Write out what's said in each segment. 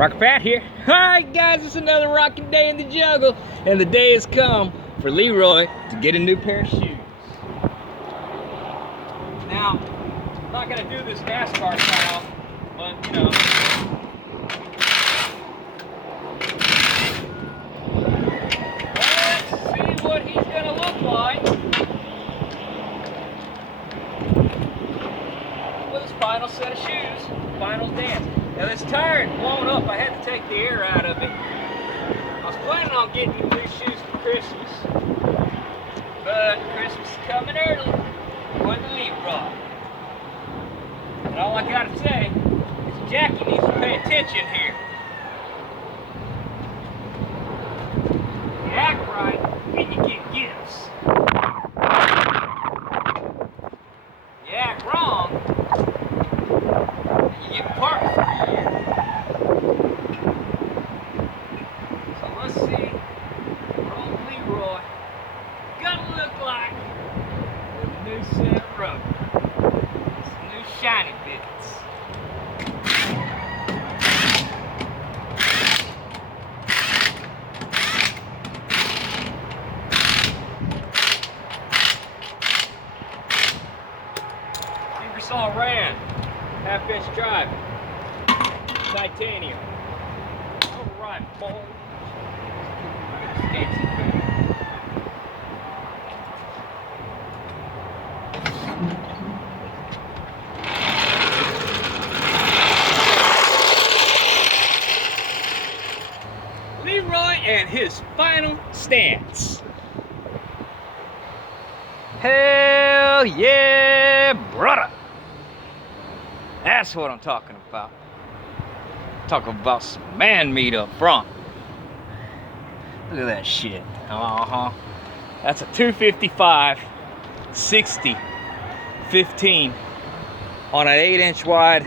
Rock Pat here. Alright guys, it's another rocking day in the jungle, and the day has come for LeeRoy to get a new pair of shoes. Now, I'm not gonna do this NASCAR style, but you know. Let's see what he's gonna look like with his final set of shoes, final dance. Now this tire had blown up. I had to take the air out of it. I was planning on getting you these shoes for Christmas, but Christmas is coming early for the LeeRoy. And all I gotta say is Jackie needs to pay attention here. You act right and you get gifts. You act wrong, you get parts for a year. So let's see what old LeeRoy gonna look like with a new set of rubber. Some new shiny bits. Ingersoll Rand, half-inch drive, titanium. All right, boys. Fancy food. LeeRoy and his final stance. Hell yeah, brother. That's what I'm talking about. Talking about some man meat up front. Look at that shit. That's a 255 60 15 on an 8-inch wide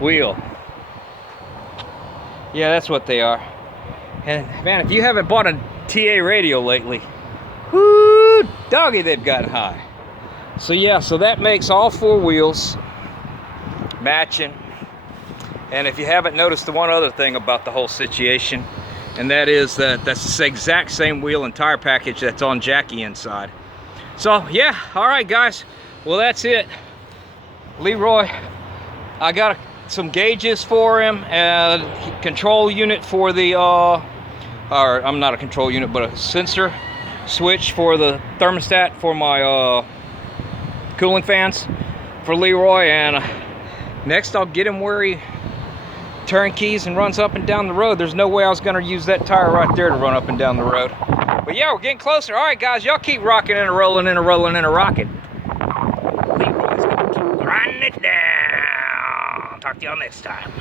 wheel. Yeah, that's what they are. And man, if you haven't bought a TA radio lately, whoo, doggy, they've gotten high. So yeah, so that makes all four wheels matching. And if you haven't noticed the one other thing about the whole situation, and that is that that's the exact same wheel and tire package that's on Jackie inside. So yeah, all right guys, well that's it. LeeRoy, I got some gauges for him, and control unit for the or I'm not a control unit, but a sensor switch for the thermostat for my cooling fans for LeeRoy. And next I'll get him where he turnkeys and runs up and down the road. There's no way I was gonna use that tire right there to run up and down the road. But yeah, we're getting closer. All right guys, y'all keep rocking and rolling and rolling and rocking. LeeRoy's gonna keep grinding it down. Talk to y'all next time.